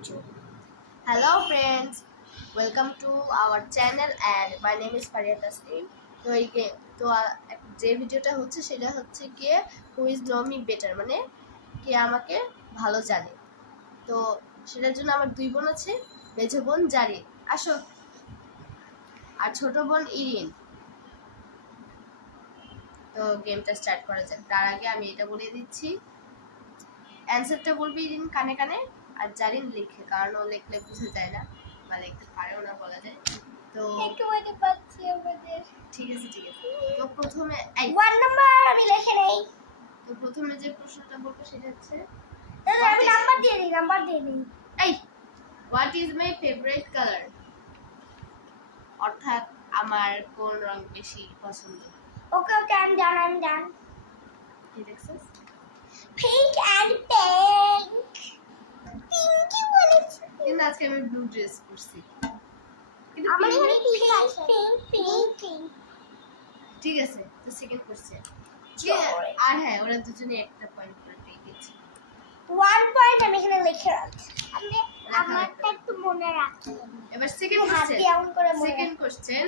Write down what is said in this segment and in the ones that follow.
Hello friends, welcome to our channel and my name is Faria Tasnim. যে ভিডিওটা হচ্ছে সেটা হচ্ছে গিয়ে who is know me better, মানে কে আমাকে ভালো জানে। তো সেটার জন্য আমার দুই বোন আছে, মেজো বোন জারি আসো, আর ছোট বোন ইরিন। তো গেমটা স্টার্ট করা যাক। তার আগে আমি এটা বলে দিচ্ছি, অ্যান্সারটা বলবি ইরিন কানে কানে, আর জারিন লিখে, কারণ ও লিখলে বুঝে যায় না বা লিখতে পারেও না বলা যায়। তো একটু বলতে পারছি আমাদের। ঠিক আছে। তো প্রথমে 1 নাম্বার আমি লিখে নেই। তো প্রথমে যে প্রশ্নটা বলবো সেটা হচ্ছে, তাহলে আমি নাম্বার দিয়ে দিই। এই what is my favourite colour, অর্থাৎ আমার কোন রং বেশি পছন্দ। ওকে আমি ডান। কি দেখছিস? Pink and pink. পিঙ্কি বলেছি। কিন্তু আজকে আমি ব্লু ড্রেস পরছি। আমার এখানে পিঙ্ক। ঠিক আছে, তো সেকেন্ড কোশ্চেন। আর হ্যাঁ, ওরা দুজনে একটা পয়েন্ট করে পেয়ে গেছে। 1 পয়েন্ট আমি এখানে লিখে রাখছি। আমি আমারটা একটু মনে রাখি। এবার সেকেন্ড কোশ্চেন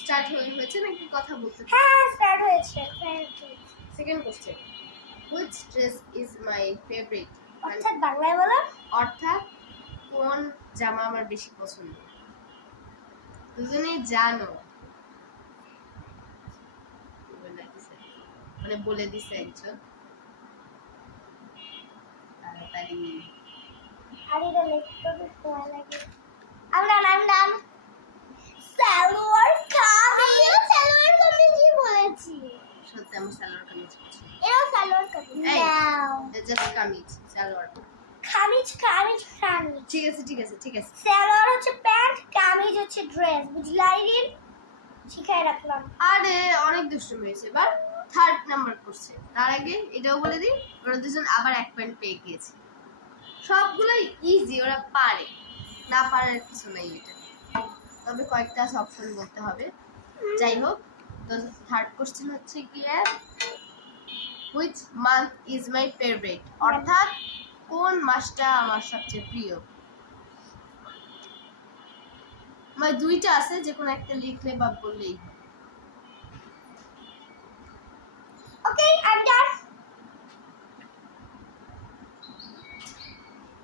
স্টার্ট হয়েছে নাকি কথা বলতে? হ্যাঁ, স্টার্ট হয়েছে। Second question, which dress is my favorite, অর্থাৎ বাংলায় বলো, অর্থাৎ কোন জামা আমার বেশি পছন্দ। দুজনেই জানো, মানে বলে দিছে একজন। তাড়াতাড়ি আরে এটা লিখতে তো সময় লাগে। আমি নাম সালোয়ার কামিজই বলেছি। সত্যি আমি সালোয়ার কামিজ পছন্দ। এটাও সালোয়ার কামিজ। নাও জাস্ট কামিজ, সালোয়ার কামিজ। ঠিক আছে। সালোয়ার হচ্ছে প্যান্ট, কামিজ হচ্ছে ড্রেস। বুঝলা আইরিন? শিখাই রাখলাম। আরে অনেক দুষ্টুমি হয়েছে। এবার থার্ড নাম্বার করছে। তার আগে এটাও বলে দিই, ওরা দুজন আবার এক পয়েন্ট পেয়ে গিয়েছে। সবগুলোই ইজি, ওরা পারে, না পারার কিছু নেই এটা, তবে কয়েকটা অপশন বলতে হবে। যাই হোক, তো থার্ড কোশ্চেন হচ্ছে কি, which month is my favourite, অর্থাৎ কোন মাসটা আমার সবচেয়ে প্রিয়। মানে দুইটা আছে, যে কোনো একটা লিখলে বা বললেই। ওকে, আই এম ডান।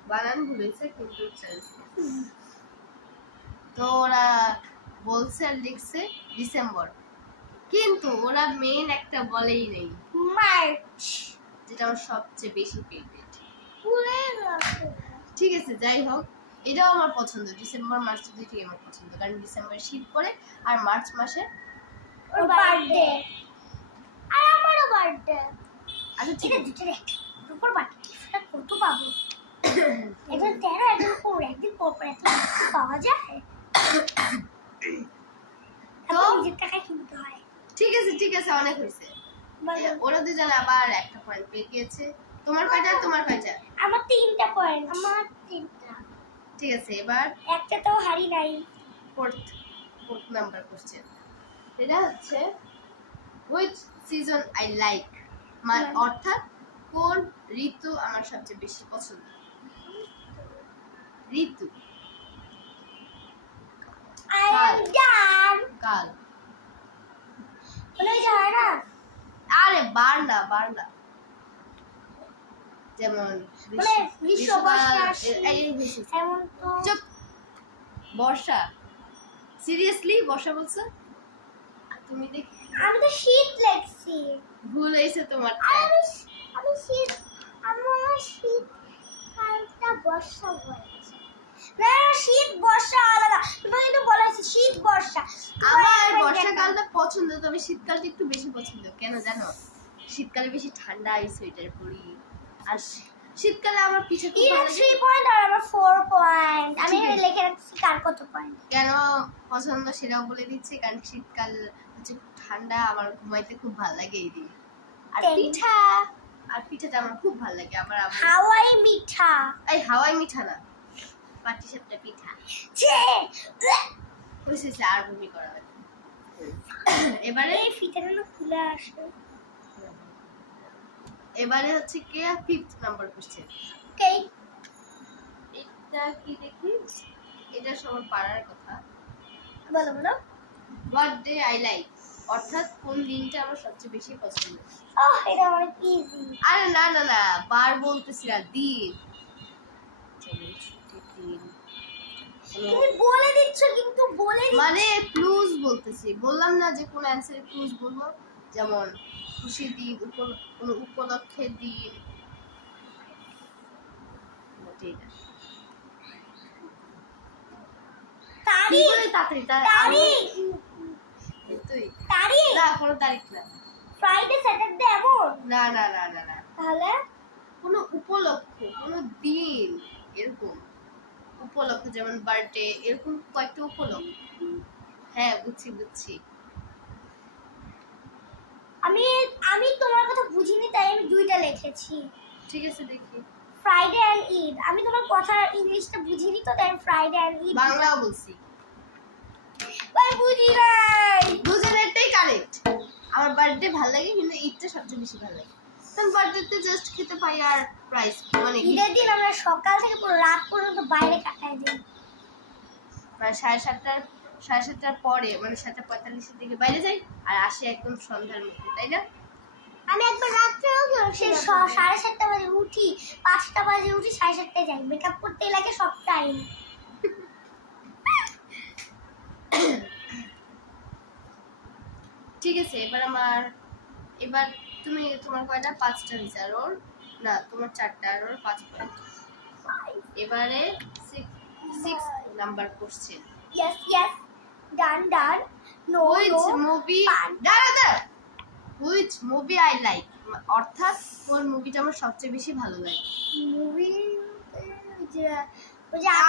বানান ভুলেছে কিন্তু তো ওরা বলছে আর লিখছে ডিসেম্বর, কিন্তু ওরা মেইন একটা বলেই নেই, মার্চ, যেটা আমার সবচেয়ে বেশি ফেভারিট। ঠিক আছে, যাই হোক, এটাও আমার পছন্দ। ডিসেম্বর মার্চ দুইটাই আমার পছন্দ, কারণ ডিসেম্বরে শীত পড়ে আর মার্চ মাসে ওর বার্থডে, আর আমারও বার্থডে। আচ্ছা ঠিক আছে, দুপুর বার্থডে কত পাবো? একজন 13, একজন 4, একদিন পর এত পাওয়া যায়? তো নিজের টাকায় কিনতে হয়। ঠিক আছে, অনেক হয়েছে। ওরা দুজন আবার একটা পয়েন্ট পেয়ে গিয়েছে। তোমার কয়টা? আমার 3টা পয়েন্ট। আমার 3টা। ঠিক আছে, এবার একটা তো হারি নাই। ফোর্থ নাম্বার কোশ্চেন, এটা হচ্ছে হুইচ সিজন আই লাইক, অর্থাৎ কোন ঋতু আমার সবচেয়ে বেশি পছন্দ। ঋতু কাল। আরে বার না, যেমন বর্ষা। সিরিয়াসলি বর্ষা বলছো তুমি? আমি তো শীত লিখছি। ভুল হয়েছে তোমার। আমি শীত কালটা বর্ষা বলেছি। না, শীত বর্ষা আলাদা। তুমি কিন্তু বলেছি শীত বর্ষা। আমার বর্ষাকালটা পছন্দ, তবে শীতকালটা একটু বেশি পছন্দ। কেন জানো? শীতকালে বেশি ঠান্ডা, আই সোয়েটার পরি, আর শীতকালে আমার পিঠে খুব ভালো লাগে। 3 পয়েন্ট আর আমার 4 পয়েন্ট। আমি লিখে রাখছি কার কত পয়েন্ট। কেন পছন্দ সেটাও বলে দিচ্ছি, কারণ শীতকাল হচ্ছে ঠান্ডা, আমার ঘুমাইতে খুব ভালো লাগে এই দিন। আর পিঠাটা আমার খুব ভালো লাগে। আমার হাওয়াই মিঠা। এই হাওয়াই মিঠা না, পাটিসাপটা পিঠা। হয়েছে, আর বমি করা লাগে। এবারে ফিতাটা খুলে আসে। এবারে হচ্ছে কি ফিফথ নাম্বার কোশ্চেন। ওকে, এটা এটা কি দেখি, এটা সবার পারার কথা। বলো বলো। হোয়াট ডে আই লাইক, অর্থাৎ কোন দিনটা আমার সবচেয়ে বেশি পছন্দ। এটা অনেক ইজি। আরে না না না, বার বলতেছি না, দিন। ছুটির দিন। তুমি বলে দিচ্ছ কিন্তু বলে মানে ক্লুজ বলতেছি, বললাম না যে কোন অ্যানসারে ক্লুজ বলবো, যেমন খুশির দিন, কোনো উপলক্ষের দিন। তারিখ তাড়াতাড়ি তারিখ তারিখ না, কোনো তারিখ না। ফ্রাইডে স্যাটারডে এমন না না না না না, তাহলে কোনো উপলক্ষ, কোনো দিন, এরকম উপলক্ষ, যেমন বার্থডে, এরকম কয়েকটা উপলক্ষ। হ্যাঁ বুঝছি বুঝছি। আমি আমি তোমার কথা বুঝিনি তাই আমি দুইটা লিখেছি। ঠিক আছে দেখি। ফ্রাইডে এন্ড ঈদ, আমি তোমার কথা ইংলিশটা বুঝিনি তো তাই ফ্রাইডে এন্ড ঈদ বাংলাও বলছি। ভাই বুঝি নাই। দুজনেরটাই কারেক্ট। আমার বার্থডে ভালো লাগে, কিন্তু ঈদটা সবচেয়ে বেশি ভালো লাগে, কারণ বার্থডেতে জাস্ট খেতে পাই আর প্রাইস, মানে ঈদের দিন আমরা সকাল থেকে পুরো রাত পর্যন্ত বাইরে কাটাই দিই। মানে 7:30টার পরে, মানে 7:45-এর দিকে বাইরে যাই আর আসি একদম সন্ধ্যার মধ্যে, তাই না? আমি একবার রাত্রেও সেই 7:30 বাজে উঠি, 5টা বাজে উঠি, 7:30 যাই, মেকআপ করতে লাগে সব টাইম। ঠিক আছে, এবার তুমি, তোমার কয়টা? 5টা হয়েছে, আর ওর না, তোমার 4টা, আর ওর 5 পয়েন্ট। এবারে 6 number question. Yes, done. No, Which movie, দাঁড়া, which movie I like, অর্থাৎ কোন মুভিটা আমার সবচেয়ে বেশি ভালো লাগে। মুভি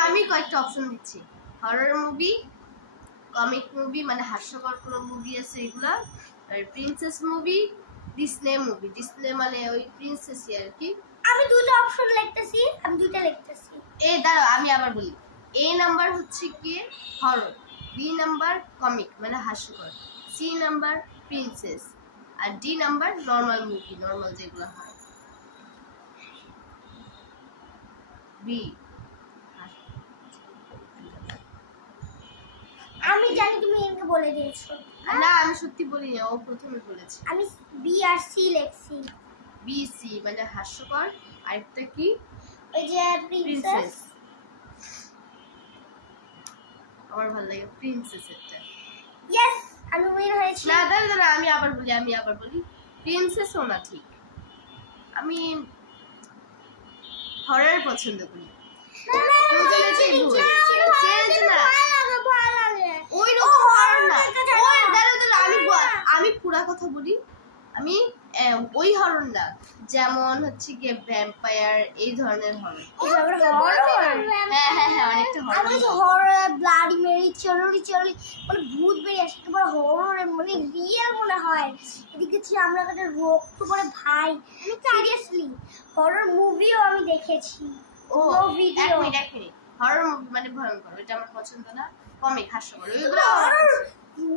আমি কয়েকটা অপশন দিচ্ছি, হরর মুভি, কমিক মুভি মানে হাস্যকর কোনো মুভি আছে এগুলা, আর প্রিন্সেস মুভি, ডিসনে মুভি। ডিসনে মানে ওই প্রিন্সেসই আর কি। আমি দুটো অপশন লিখতেছি, আমি দুইটা লিখতেছি। দাঁড়াও আমি আবার বলি, এ নাম্বার হচ্ছে কি হরর, বি নাম্বার কমিক মানে হাস্যকর, সি নাম্বার প্রিন্সেস, আর D number normal movie, normal যেগুলো হয়। বি, আমি জানি তুমি এনকে বলে দিয়েছো। না আমি সত্যি বলিনি, ও প্রথমে বলেছে। আমি বি আর সি লিখছি। বি সি মানে হাস্যকর, আরেকটা কি ওই যে প্রিন্সেস। আমার ভালো লাগে প্রিন্সেসেরটা। ইয়েস, আমি উইন হয়েছি। না দাঁড়া, আমি আবার বলি প্রিন্সেসও না, ঠিক। আমি হরর পছন্দ করি। আমি পুরা কথা বলি, আমি ওই হরর না, যেমন হচ্ছে গিয়ে ভ্যাম্পায়ার, এই ধরনের হরর। হ্যাঁ অনেকটা হরর, ব্লাডি মেরি, চলরি মানে ভূত বেরিয়ে আসে, একেবারে হরর, মানে রিয়েল মনে হয়। এদিকে আমরা কাছে রক্ত করে ভাই, সিরিয়াসলি হরর মুভিও আমি দেখেছি। ও ভিডিও, এক মিনিট, হরর মুভি মানে ভয়ঙ্কর, এটা আমার পছন্দ না। কমিক হাস্যকর, ওইগুলো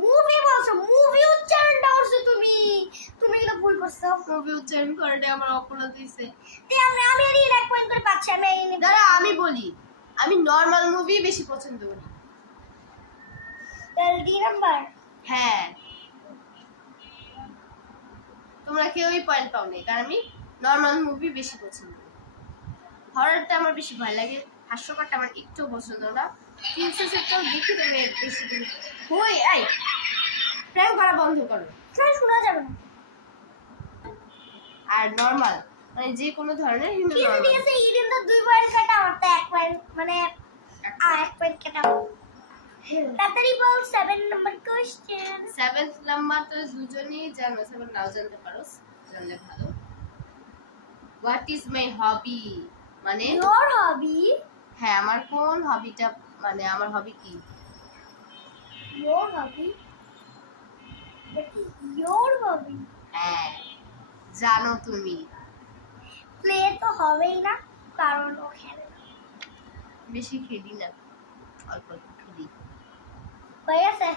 মুভি বলছো, মুভি উচ্চারণটা করছো তুমি এটা ভুল করছো। মুভি উচ্চারণ করাটা আমার অপরাধ হইছে। আমি আর এক পয়েন্ট করে পাচ্ছি। দাঁড়া আমি বলি, আমি নরমাল মুভি বেশি পছন্দ করি। D number. হ্যাঁ, তোমরা কেউই পয়েন্ট পাও নাই, কারণ আমি নরমাল মুভি বেশি পছন্দ করি। হররটা আমার বেশি ভয় লাগে, হাস্যকরটা আমার একটু পছন্দ না। প্রিন্সেসেরটাও দেখি, তবে বেশি দিন হই আই প্র্যাঙ্ক করা বন্ধ করো, শোনা যাবে না। আর নরমাল মানে যে কোনো ধরনের হিন্দু ঠিক আছে, ইদিন তো 2 পয়েন্ট কাটা, আমার তো 1 পয়েন্ট, মানে 1 পয়েন্ট কাটা। তাড়াতাড়ি বল 7 নাম্বার কোশ্চেন। 7th নাম্বার তো দুজনেই জানো, 7 নাও জানতে পারো, জানলে ভালো। হোয়াট ইজ মাই হবি, মানে ইওর হবি। হ্যাঁ, আমার কোন হবিটা, মানে আমার হবি কি? ইওর হবি, বাট ইওর হবি। হ্যাঁ জানো তুমি। প্লে তো হবেই না, কারণ ও খেলে না। বেশি খেলি না, অল্প অল্প খেলি। হয়ে গেছে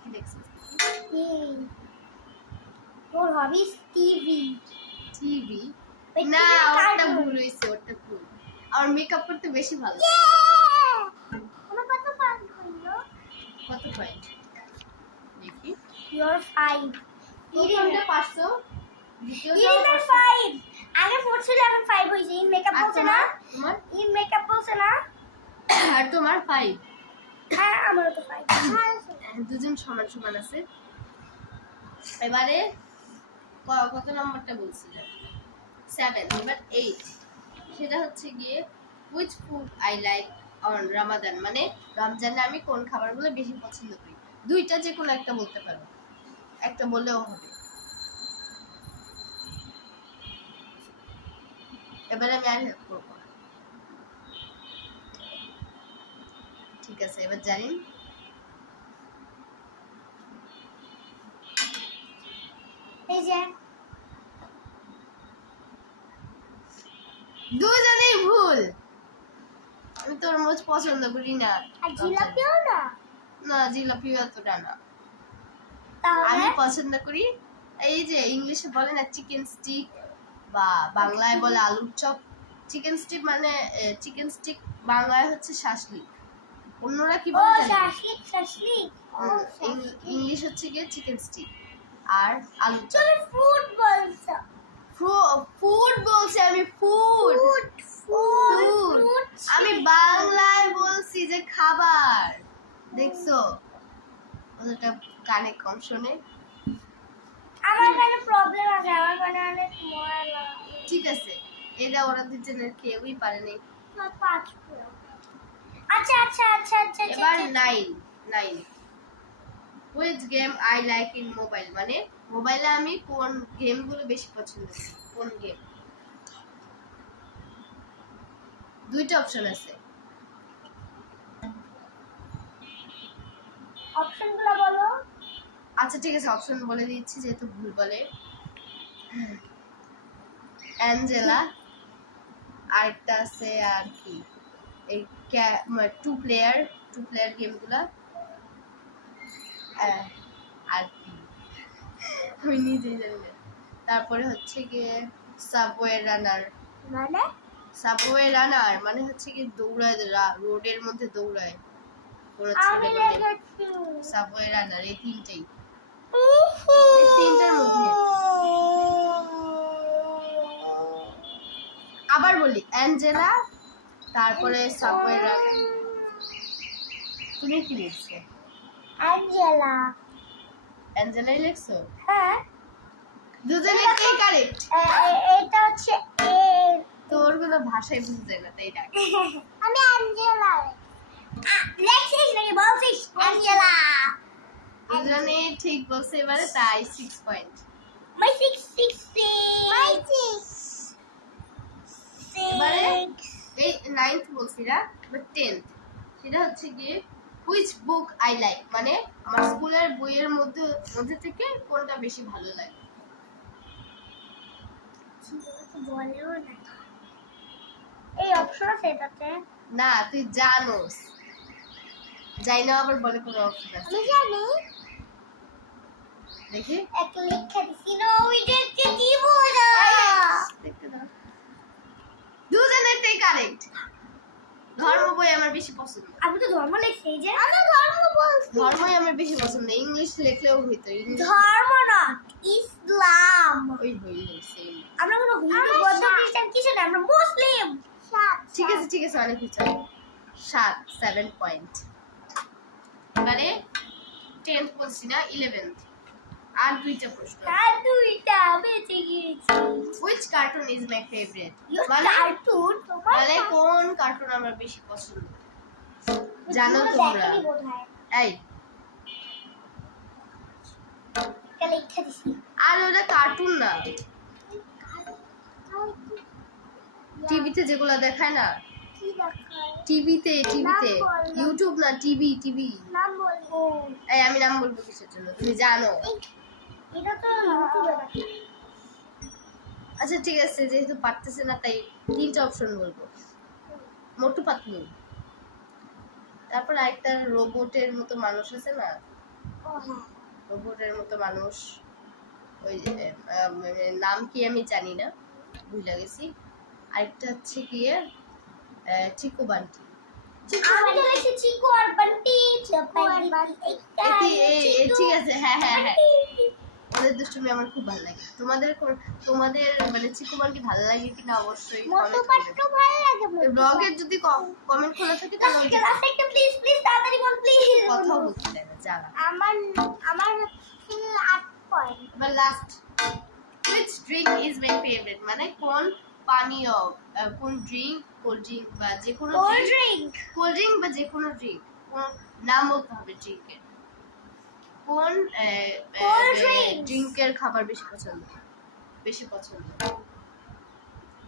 কি দেখছিস? ওর হবি টিভি। টিভি না, ওটা ভুল হয়েছে, ওটা ভুল। আমার মেকআপ করতে বেশি ভালো লাগে। আমার কত পয়েন্ট হইলো? কত পয়েন্ট দেখি? ইউর 5 প্রথমটা 500, দ্বিতীয়টা ইরিনার 5 আগে 4 ছিল এখন 5 হইছে ইন মেকআপ আর বলছে না তোমার ইন মেকআপ বলছে না আর তোমার 5। হ্যাঁ আমারও তো 5 দুজন সমান সমান আছে। এবারে কত নম্বরটা বলছিলাম? 7, এবার 8। সেটা হচ্ছে গিয়ে which food I like on Ramadan, মানে রমজানে আমি কোন খাবারগুলো বেশি পছন্দ করি। দুইটা যে কোনো একটা বলতে পারো, একটা বললেও হবে। এবারে আমি আর হেল্প করবো না। ঠিক আছে, এবার জানি এই যে দুজনেই ভুল। আমি তরমুজ পছন্দ করি না। আর জিলাপিও না না, জিলাপিও এতটা না। তাহলে আমি পছন্দ করি এই যে ইংলিশে বলে না চিকেন স্টিক, বা বাংলায় বলে আলুর চপ। চিকেন স্টিক মানে চিকেন স্টিক বাংলায় হচ্ছে শাসলিক, অন্যরা কি ও বলে জানি না। শাসলিক শাসলিক ইংলিশ হচ্ছে গিয়ে চিকেন স্টিক আর আলুর চপ। তুমি ফুড বলছো ফুড বলছি আমি, ফুড ফুড। আমি বাংলায় বলছি যে খাবার। দেখছো ওটা কানে কম শোনে। আমার কানে প্রবলেম আছে আমার কানে অনেক ময়লা ঠিক আছে, এটা ওরা দুজনের কেউই পারেনি। আমার 5 পুরো আচ্ছা আচ্ছা আচ্ছা আচ্ছা এবার 9 which game I like in mobile, মানে মোবাইলে আমি কোন গেমগুলো বেশি পছন্দ করি। কোন গেম? দুইটা অপশন আছে। অপশনগুলো বলো আচ্ছা ঠিক আছে, অপশন বলে দিচ্ছি যেহেতু ভুল বলে। অ্যাঞ্জেলা, আরেকটা আছে আর কি এই টু প্লেয়ার গেমগুলা, আর কি আমি নিজেই জানি না। তারপরে হচ্ছে গিয়ে সাবওয়ে রানার। মানে সাবওয়ে রানার মানে হচ্ছে কি দৌড়ায়, রোডের মধ্যে দৌড়ায় কোনো আমি ছেলে মেয়ে। লেগেছি সাবওয়ে রানার, এই তিনটাই। উফু এই তিনটার মধ্যে আবার বলি, অ্যাঞ্জেলা, তারপরে সাবওয়ে রানার। তুমি কি লিখছো? অ্যাঞ্জেলা অ্যাঞ্জেলাই লিখছো? হ্যাঁ দুজনে কি কারেক্ট? এটা হচ্ছে এ তোর কোনো ভাষাই বুঝতে যায় না, তাই ডাক। আমি অ্যাঞ্জেলা লেখিস নাকি বলছিস অ্যাঞ্জেলা দুজনে ঠিক বলছে এবারে, তাই 6 পয়েন্ট। মাই 6 মাই 6 এবারে এই 9th বলছি না, বাট 10th সেটা হচ্ছে গিয়ে which book I like, মানে আমার স্কুলের বইয়ের মধ্যে থেকে কোনটা বেশি ভালো লাগে। বলেও না এই অপশন আছে এটাতে না তুই জানোস, যাই না আবার বলে কোনো অপশন আছে আমি জানি দেখি। একটা লেখা দিছি না ওইটা কি বোঝা দেখতে দাও, দুজনেরটাই কারেক্ট। ধর্ম বই আমার বেশি পছন্দ। আমি তো ধর্ম লিখছি এই যে আমি ধর্ম বলছি ধর্মই আমার বেশি পছন্দ, ইংলিশ লিখলেও হইতো। ইংলিশ ধর্ম না ইসলাম ওই হইল সেম। আমরা কোনো হিন্দু বৌদ্ধ খ্রিস্টান কিছু না আমরা মুসলিম ঠিক আছে অনেক কিছু। 7 পয়েন্ট। এবারে 10th বলছি না, 11th আর দুইটা প্রশ্ন। আর দুইটা বেঁচে গিয়েছি which cartoon is my favorite, মানে কার্টুন তোমার মানে কোন কার্টুন আমার বেশি পছন্দ জানো তোমরা? দেখনি বোধহয় এই এটা লেখা দিছি আর ওটা কার্টুন না, টিভিতে যেগুলো দেখায় না, কি দেখায় টিভিতে নাম বল। ইউটিউব না, টিভি। নাম বলবো এই আমি নাম বলবো কিসের জন্য, তুমি জানো? এটা তো ইউটিউবে দেখায় আচ্ছা ঠিক আছে, যেহেতু পারতেছে না তাই 3টা অপশন বলবো। মোটু পাতলু, তারপর একটা রোবটের মতো মানুষ আছে না, ও হ্যাঁ রোবটের মতো মানুষ, ওই যে, নাম কি আমি জানি না, ভুলে গেছি। আরেকটা হচ্ছে গিয়ে চিকু বান্টি। আমি বলেছি চিকু আর বান্টি, চিকু আর বান্টি। ঠিক আছে, হ্যাঁ হ্যাঁ হ্যাঁ, ওদের দুষ্টুমি আমার খুব ভালো লাগে। তোমাদের মানে চিকু বান্টি ভালো লাগে কিনা অবশ্যই মোটু কমেন্ট পাট্টু ভালো লাগে। ব্লগের যদি কমেন্ট খোলা থাকে তাহলে ওদের লাস্ট একটা প্লিজ প্লিজ তাড়াতাড়ি বল প্লিজ। কথা বলতে দেয় না, জ্বালা। আমার হচ্ছে 8 পয়েন্ট। এবার last, which drink is my favorite, মানে কোন পানীয়, কোন ড্রিঙ্ক, কোল্ড ড্রিঙ্ক বা যে কোনো কোল্ড ড্রিঙ্ক, কোল্ড ড্রিঙ্ক বা যে কোনো ড্রিঙ্ক, কোন নাম বলতে হবে ড্রিঙ্কের, কোন Cold drinks. ড্রিঙ্কের খাবার বেশি পছন্দ,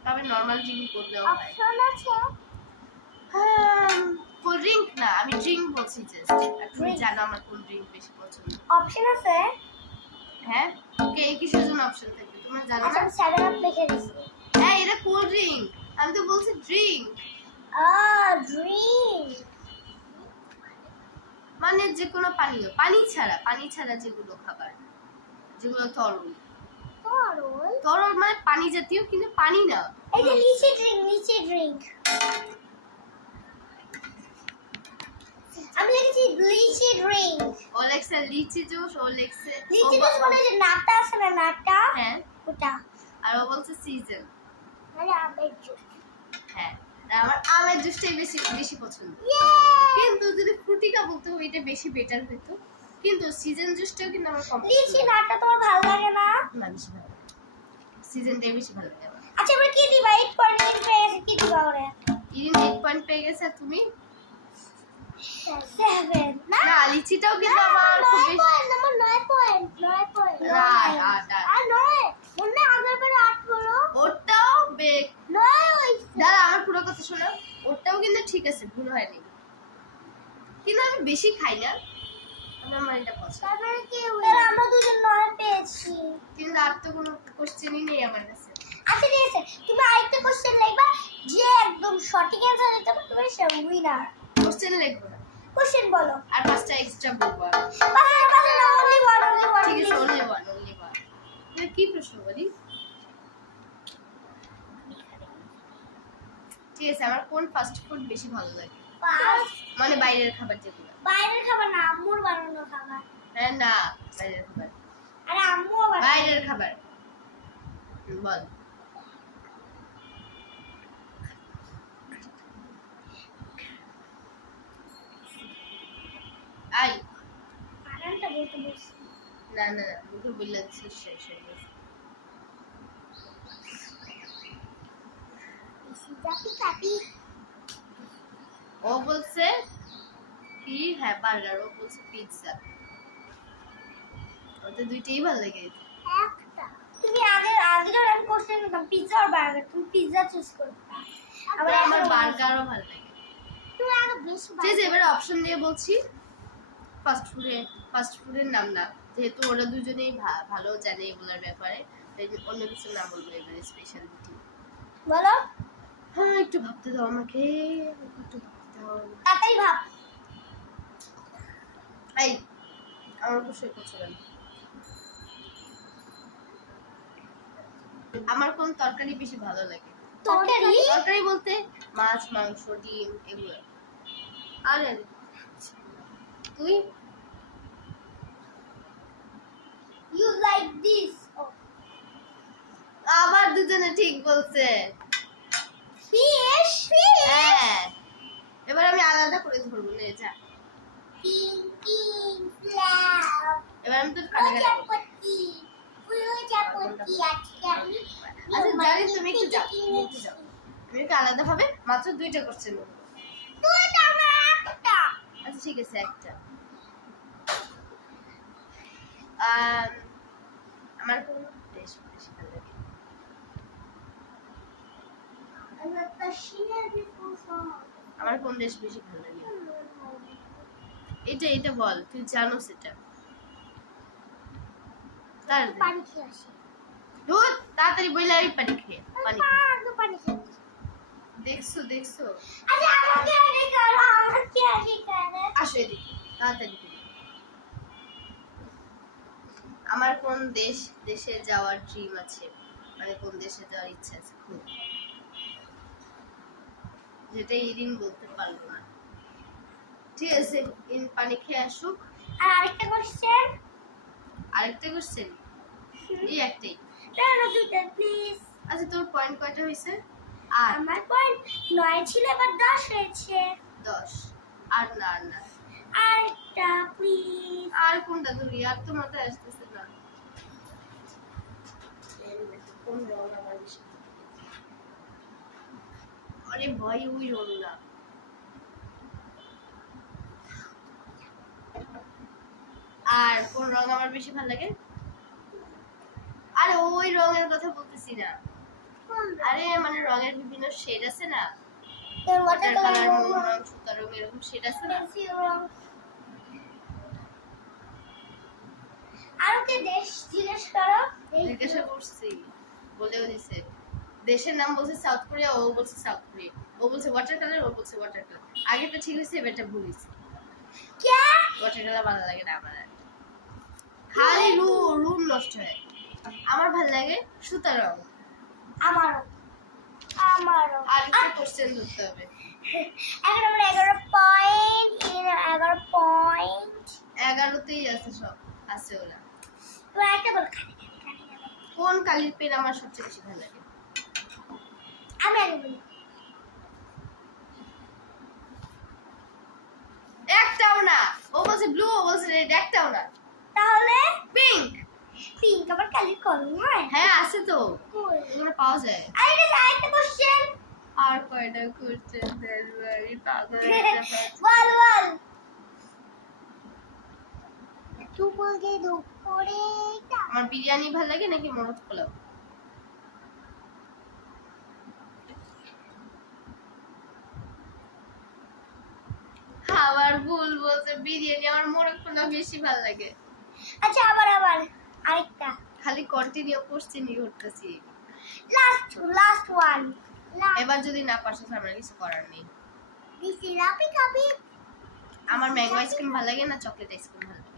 তবে নরমাল ড্রিঙ্ক বললেও হয়। অপশন আছে? কোল্ড ড্রিঙ্ক না, আমি ড্রিঙ্ক বলছি জাস্ট। তুমি Drink. জানো আমার কোন ড্রিঙ্ক বেশি পছন্দ। অপশন আছে? হ্যাঁ, ওকে, কিসের জন্য অপশন থাকবে তোমার জানো আচ্ছা না? 7 আপ লিখে দিছি। হ্যাঁ, এটা কোল্ড ড্রিঙ্ক, আমি তো বলছি ড্রিঙ্ক, ড্রিঙ্ক মানে যে কোনো পানীয়, পানি ছাড়া যেগুলো খাবার, যেগুলো তরল, তরল। তরল মানে পানি জাতীয় কিন্তু পানি না। এই যে লিচি ড্রিঙ্ক। আমি লিখেছি লিচি ড্রিঙ্ক। ওলেক্সা লিচি জুস, ওলেক্সা লিচি জুস মানে যে নাটা আছে না, নাটা, হ্যাঁ, ওটা। আর ও বলছে সিজন, মানে আমের জুস। হ্যাঁ, আর আমার আমের জুসটাই বেশি পছন্দ। কিন্তু যদি ফ্রুটিকা বলতে হয় এটা বেশি বেটার হতো, কিন্তু সিজন জুসটাও কিন্তু আমার কম লিচি নাটা তোমার ভালো লাগে না? না, বেশি ভালো লাগে সিজনটাই বেশি ভালো লাগে আমার। আচ্ছা আমরা কি দিবা? 8 পয়েন্ট পেয়ে গেছে, কি দিবা ওরে? ইরিন 8 পয়েন্ট পেয়ে গেছে, আর তুমি? 7 না, না, লিচিটাও কিন্তু আমার খুব বেশি। 9 পয়েন্ট। না, আর 9 মনে আগেরবার 8 বলো। ওটাও 9 হইছে। দাঁড়া, আমার পুরো কথা শোনো, ওটাও কিন্তু ঠিক আছে, ভুল হয়নি, কিন্তু আমি বেশি খাই না, আমার এটা পছন্দ। তারপরে কি হইলো? আমরা দুজন 9 পেয়েছি। কিন্তু আর তো কোনো কোশ্চেনই নেই আমার কাছে। আচ্ছা ঠিক আছে, তুমি আরেকটা কোশ্চেন লিখবা, যে একদম সঠিক অ্যানসার দিতে পারবে সে উইনার। কোশ্চেন লিখবো না, কোশ্চেন বলো। আর 5টা এক্সট্রা বলবো আমি। পাশে না, only one, ঠিক আছে, please. only one. তুমি কি প্রশ্ন বলি? ঠিক আছে, আমার কোন ফাস্ট ফুড বেশি ভালো লাগে, মানে বাইরের খাবার যেগুলো। বাইরের খাবার না, আম্মুর বানানো খাবার। হ্যাঁ, না, বাইরের খাবার, আরে আম্মুও বানায়। বাইরের খাবার বল। আই, বানানটা বলতে বলছি। না না, মুখে বললে শেষ হয়ে গেছে। চাপি ও বলছে কি, হ্যাঁ বার্গার, ও বলছে পিৎজা, ওতে দুইটাই ভালো লাগে। একটা। তুমি আগের আমি কোশ্চেন করতাম পিৎজা আর বার্গার, তুমি পিৎজা চুজ করতে। আবার আমার বার্গারও ভালো লাগে। তুমি আগে বেশি ঠিক আছে, এবারে অপশন দিয়ে বলছি, ফাস্ট ফুডের নাম না, যেহেতু ওরা দুজনেই ভালো জানে এগুলোর ব্যাপারে, তাই অন্য কিছু না বলবো এবারে স্পেশালিটি। বলো। হ্যাঁ, একটু ভাবতে দাও আমাকে, একটু ভাবতে দাও। তাড়াতাড়ি ভাব। এই, আমার অবশ্যই পছন্দ। আমার কোন তরকারি বেশি ভালো লাগে? তরকারি বলতে মাছ, মাংস, ডিম এগুলো। আরে তুই? You like this. আবার দুজনে ঠিক বলছে। ফিশ। হ্যাঁ, এবার আমি আলাদা করে ধরবো, নে যা। পিঙ্কিং ফ্লাওয়ার। এবার আমি তোর কানে কানে বলবো। প্রজাপতি আজকে আমি। আচ্ছা জানি, তুমি একটু যাও, আমি একটু আলাদা ভাবে মাত্র 2টা কোশ্চেন বলবো। দুইটা না, একটা। আচ্ছা ঠিক আছে, একটা। আমার কোন দেশ বেশি ভালো লাগে? আমার কোন দেশ বেশি ভালো লাগে? এটা বল, তুই জানো সেটা। পানি খেয়ে আসি। তাড়াতাড়ি বইলে আমি পানি খেয়ে পানি খেয়ে। দেখছো আচ্ছা আমাকে আগে করো, আসো এদিকে তাড়াতাড়ি করে। আমার কোন দেশে যাওয়ার ড্রিম আছে, মানে কোন দেশে যাওয়ার ইচ্ছা আছে খুব? যেটা ইরিন বলতে পারলো না। ঠিক আছে, ইন পানি খেয়ে আসুক। আর আরেকটা কোশ্চেন। আরেকটা কোশ্চেন? এই একটাই? না না, দুটো প্লিজ। আচ্ছা, তোর পয়েন্ট কয়টা হয়েছে? 8। আমার পয়েন্ট 9 ছিল, এবার 10 হয়েছে। 10। আর না, আর না। আরেকটা প্লিজ। আর কোনটা ধরি? আর তো মাথায় আসতেছে না। কোন রং আমার বেশি? আরে ভাই, ওই রং না। আর কোন রং আমার বেশি ভালো লাগে? আরে ওই রঙের কথা বলতেছি না। আরে মানে রঙের বিভিন্ন শেড আছে না, ওয়াটার কালার, মোম রং, সুতা রং, এরকম শেড আছে না। আর ওকে দেশ জিজ্ঞেস করো। জিজ্ঞাসা করছি, বলেও দিছে। দেশের নাম বলছে সাউথ কোরিয়া, ও বলছে সাউথ কোরিয়া। ও বলছে ওয়াটার কালার, ও বলছে ওয়াটার কালার। আগেটা ঠিক হয়েছে, এবারটা ভুল হয়েছে। কে? ওয়াটার কালার ভালো লাগে না আমার। খালি রুম নষ্ট হয়। আমার ভালো লাগে সুতা রং। আমারও। আর একটা কোশ্চেন ধরতে হবে। এখন আমরা 11 পয়েন্ট, 11 পয়েন্ট। 11তেই আছে, সব আছে ওরা। তো একটা বল, কোন কালির পেন আমার সবচেয়ে বেশি ভালো লাগে? আমি আগে বলি। একটাও না। ও বলছে ব্লু, ও বলছে রেড, একটাও না। তাহলে পিঙ্ক। পিঙ্ক আবার কালির কলম হয়? হ্যাঁ আছে তো, এগুলো পাওয়া যায়। আরেকটা কোশ্চেন। আর কয়টা কোশ্চেন দেরি পাগল। বল বল। দুপুরে দুপুরে আমার বিরিয়ানি ভালো লাগে নাকি মোরগ পোলাও? আবার ভুল বলছে, বিরিয়ানি। আমার মোরগ পোলাও বেশি ভালো লাগে। আচ্ছা, আবার আরেকটা। খালি কন্টিনিউ কোশ্চেনই করতেছি। Last one. এবার যদি না পারছো আমার কিছু করার নেই। সিরাপি খাবি? আমার ম্যাঙ্গো আইসক্রিম ভালো লাগে না চকলেট আইসক্রিম ভালো লাগে?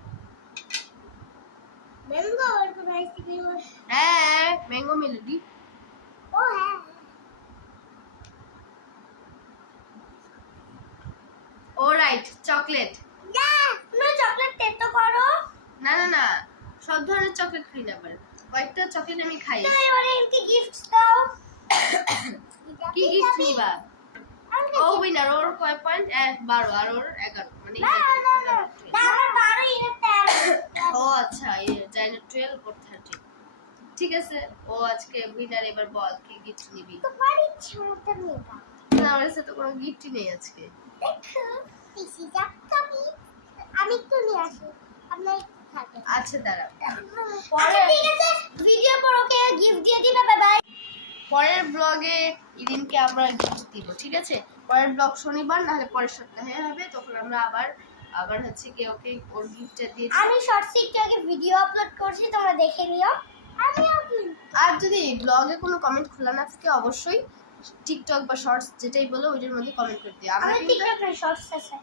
ম্যাঙ্গো আর কোন আইসক্রিম? হ্যাঁ, ম্যাঙ্গো মেলোডি। ও হ্যাঁ। Alright, chocolate. তুমি চকলেট তেতো করো। না না না, সব ধরনের চকলেট খাই না, আবার কয়েকটা চকলেট আমি খাই। তো এবারে এমকে গিফট দাও। কি গিফট নিবা? ও উইনার। ওর কয় পয়েন্ট? 12 আর ওর 11, মানে না আমার 12 এর 13। ও আচ্ছা, এই জাইনা 12 ওর 13। ঠিক আছে, ও আজকে উইনার। এবার বল কি গিফট নিবি? তোমার ইচ্ছা মতো নিবা। না, আমার কাছে তো কোনো গিফটই নেই আজকে। দেখো, পিসি যাবি। আমি একটু নিয়ে আসি, আপনি থাকেন। আচ্ছা দাঁড়া, আচ্ছা ঠিক আছে, ভিডিও পর ওকে গিফট দিয়ে দিবে। Bye bye. পরের ব্লগে ইদিনকে আমরা গিফট দিব, ঠিক আছে? পরের ব্লগ শনিবার, না হলে পরের সপ্তাহে হবে। তখন আমরা আবার হচ্ছে কি ওকে ওর গিফটটা দিয়ে দিব। আমি শর্টস টিকটকে ভিডিও আপলোড করছি, তোমরা দেখে নিও। আমিও কিন্তু। আর যদি ব্লগে কোনো কমেন্ট খোলা না থাকে, অবশ্যই টিকটক বা শর্টস যেটাই বলো ওইটার মধ্যে কমেন্ট করে দিও। আমরা আমি কিন্তু টিকটকে শর্টস আছে।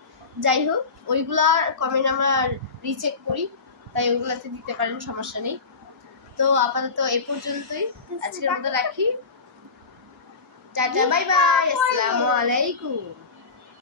যাই হোক, ওইগুলার কমেন্ট আমরা রিচেক করি, তাই ওইগুলাতে দিতে পারেন, সমস্যা নেই। তো আপাতত এ পর্যন্তই, আজকের মতো রাখি। টাটা, বাই বাই, আসসালামু আলাইকুম।